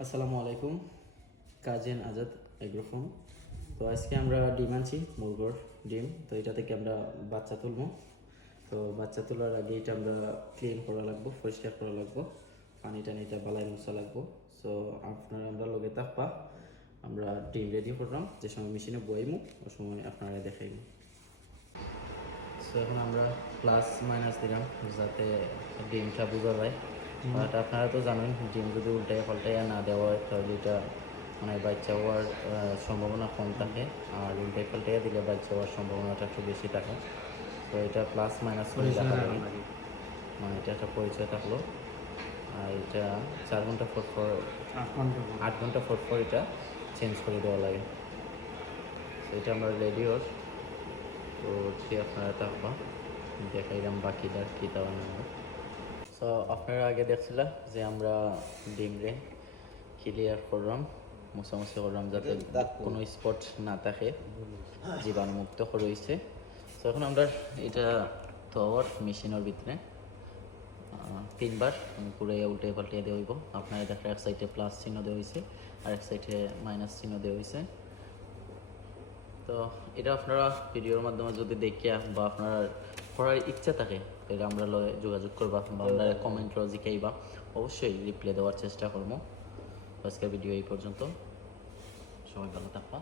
আসসালামু আলাইকুম, কাজেন আজাদ এগ্রোফোন তো আজকে আমরা ডিম আনছি, মুরগোর ডিম। তো এটা থেকে আমরা বাচ্চা তুলবো। তো বাচ্চা তোলার আগে এটা আমরা ক্লিন করা লাগবো, পরিষ্কার করা লাগবো। পানি টানিটা বালাই মশা লাগবো। সো আপনারা, আমরা লগে থাকবা আমরা ডিম রেডি করলাম। যে সময় মেশিনে বইমু ও সময় আপনারা দেখাইমু। সো এখন আমরা প্লাস মাইনাস দিলাম, যাতে ডিমটা বোঝা যায়। বাট আপনারা তো জানেন ডিম যদি উল্টাইয়া পাল্টাইয়া না দেওয়া হয় তাহলে এটা মানে বাচ্চা হওয়ার সম্ভাবনা কম থাকে। আর উল্টাই পাল্টাইয়া দিলে বাচ্চা হওয়ার সম্ভাবনাটা একটু বেশি থাকে। তো এটা প্লাস মাইনাস করে দেখা লাগে মানে এটা একটা পরিচয় থাকল। আর এটা চার ঘণ্টা পর পর। আট ঘণ্টা পর পর এটা চেঞ্জ করে দেওয়া লাগে। এটা আমরা রেডি হর তো সে আপনারা থাকবা দেখাইলাম বাকিটা কী দেওয়া না সো আপনারা আগে দেখছিলাম যে আমরা ডিম রে ক্লিয়ার করলাম মোছামুছি করলাম যাতে কোনো স্পট না থাকে জীবাণুমুক্ত রয়েছে। তো এখন আমরা এটা তোয়ার মেশিনের ভিতরে তিনবার ঘুরে উল্টে পাল্টে দেওয়া হইব। আপনার দেখা এক সাইডে প্লাস চিহ্ন দেওয়া হয়েছে আর এক সাইডে মাইনাস চিহ্ন দেওয়া হয়েছে তো এটা আপনারা ভিডিওর মাধ্যমে যদি দেখিয়া বা আপনার পড়ার ইচ্ছা থাকে তাহলে আমরা যোগাযোগ করবা বা আমরা কমেন্ট জিকাইবা। অবশ্যই রিপ্লাই দেওয়ার চেষ্টা করব। আজকের ভিডিও এই পর্যন্ত। সবাই ভালো থাকবা।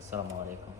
আসসালামু আলাইকুম।